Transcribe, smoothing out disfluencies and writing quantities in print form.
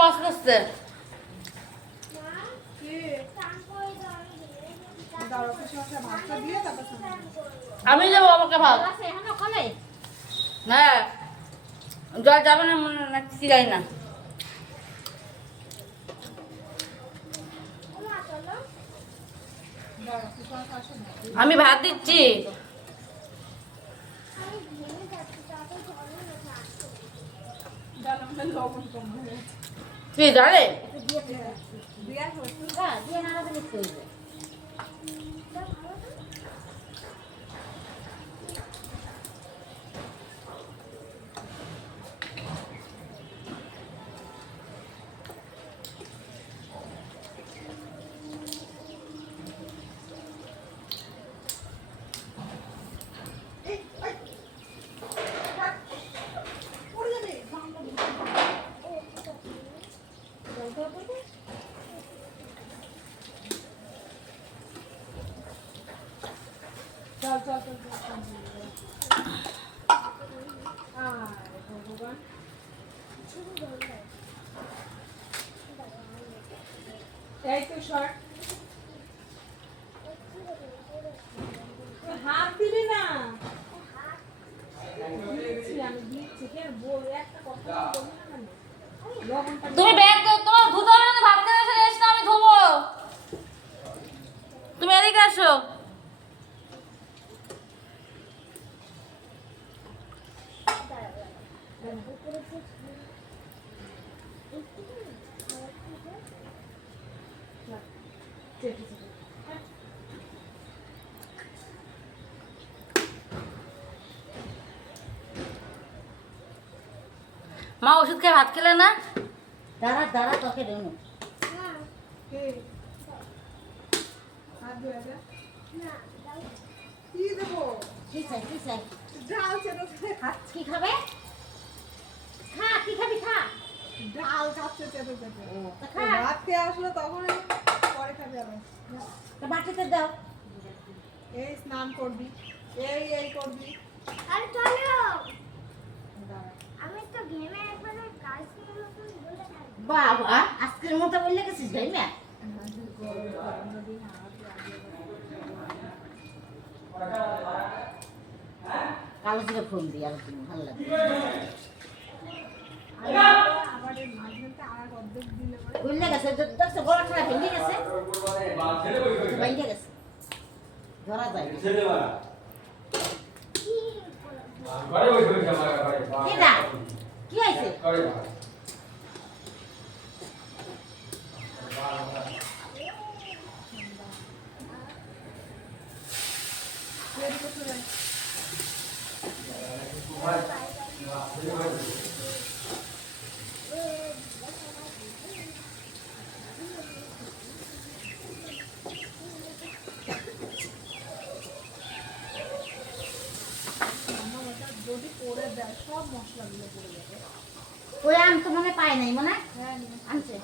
বাস করছে। আমি যাবো আমাকে ভাত। হ্যাঁ জল যাবে না মনে রাখছি যাই না। আমি ভাত দিচ্ছি। তুই জানে এই তো শর্ট হাত দিবি না তুমি ব্যাগ তোমার ধুতে হবে না, ভাত খেতে এসে রেস্ট নাও, আমি ধুবো। তুমি এদিকে আসো। মা ওষুধ খেয়ে ভাত খেলে না? দাঁড়া দাঁড়া তোকে দেবো কি দেবো কি চাই কি চাই ডাল চেটো কি খাবে খা কি খাবি খা ডাল খাচ্ছে চেটো চেটো তা খা ভাত খেয়ে আসলো তখন পরে খাবি আবার তা বাটিতে দাও এই স্নান করবি এই করবি আরে চলো আমি তো ঘেমে একবারে কাশির মতন বলে থাকি। বাবা আজকের মতো বললে গেছিস ভাই না কালো জিরে ফোন দিই আর তুমি ভালো লাগবে আবার এই মাঝখানটা আর অর্ধেক দিলে পরে বললে গেছে দেখছো গলা খারাপ ভেঙে গেছে ভেঙে গেছে ধরা যায় কি না কি হয়েছে তৈরি করতে যাই যদি করে দেয় সব মশলাগুলো পড়ে যাবে ওই আম তো মনে পায় নাই মনে হ্যাঁ আনছে